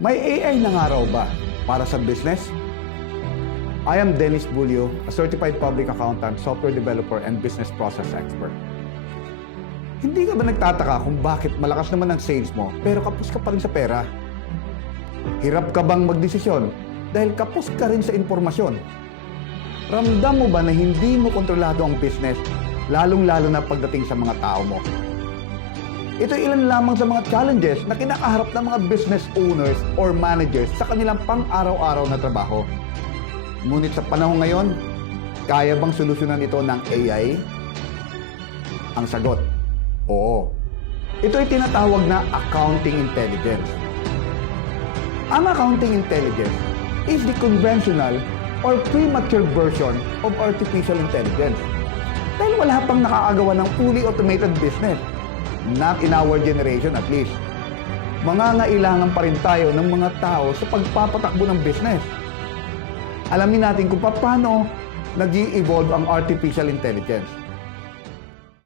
May AI na nga raw ba para sa business? I am Dennis Bulio, a certified public accountant, software developer, and business process expert. Hindi ka ba nagtataka kung bakit malakas naman ang sales mo pero kapos ka pa rin sa pera? Hirap ka bang magdesisyon dahil kapos ka rin sa impormasyon? Ramdam mo ba na hindi mo kontrolado ang business, lalong-lalo na pagdating sa mga tao mo? Ito ilan lamang sa mga challenges na kinakaharap ng mga business owners or managers sa kanilang pang-araw-araw na trabaho. Ngunit sa panahon ngayon, kaya bang solusyonan ito ng AI? Ang sagot, oo. Ito ay tinatawag na accounting intelligence. Ang accounting intelligence is the conventional or premature version of artificial intelligence. Dahil wala pang nakakagawa ng fully automated business. Not in our generation at least. Mangangailangan pa rin tayo ng mga tao sa pagpapatakbo ng business. Alamin natin kung paano nag-i-evolve ang artificial intelligence.